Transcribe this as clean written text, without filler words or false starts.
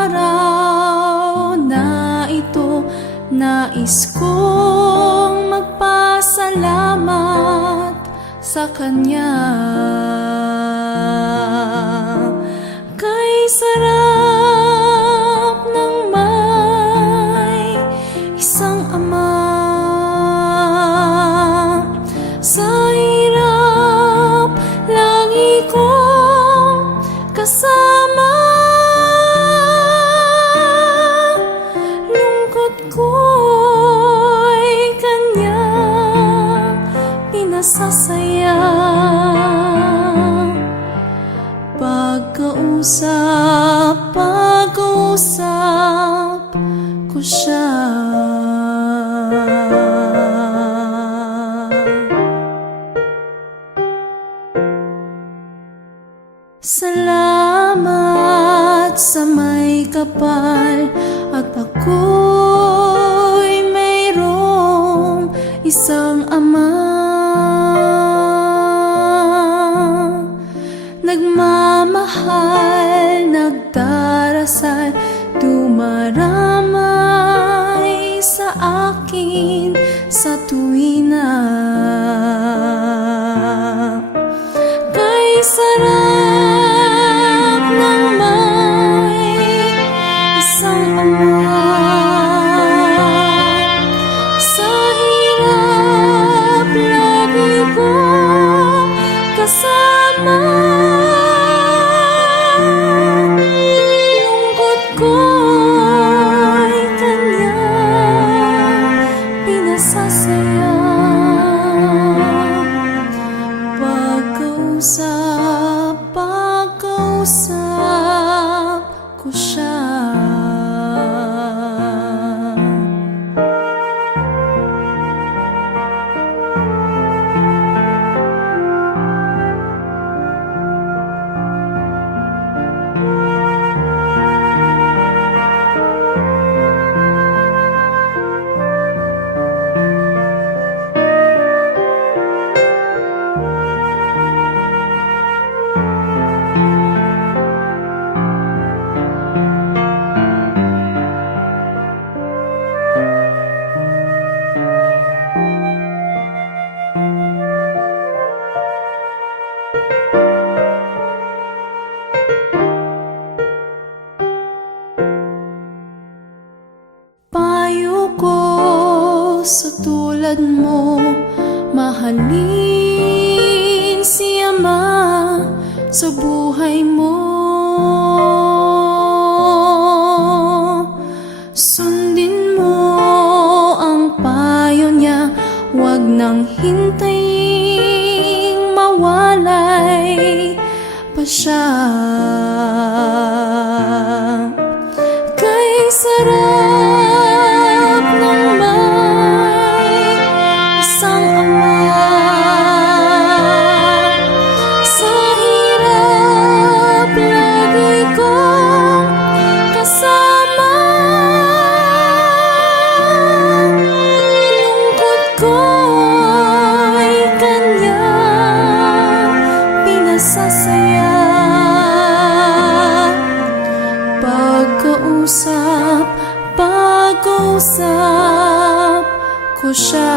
araw na ito, nais kong magpasalamat sa Kanya. Kay sarap ng may isang ama, sa hirap lagi kong kasama, lungkot ko'y Kanyang pinasasaya. Pag-uusap ko siya. Salamat sa may kapal at ako'y mayroong isang ama. Nagmamahal, nagdarasal, dumaramay sa akin sa tuwina. Kay sarap ng may isang ama, sa hirap lagi kong kasama, lungkot ko'y Kanyang pinasasaya. Pag-uusap ko siya. Payo ko sa tulad mo, mahalin si Ama sa buhay mo. Sundin mo ang payo niya, huwag nang hintayin mawalay pa siya. Kay sarap ng may isang ama, sa hirap lagi kong kasama, lungkot ko'y Kanyang pinasasaya. Pag-uusap ko siya.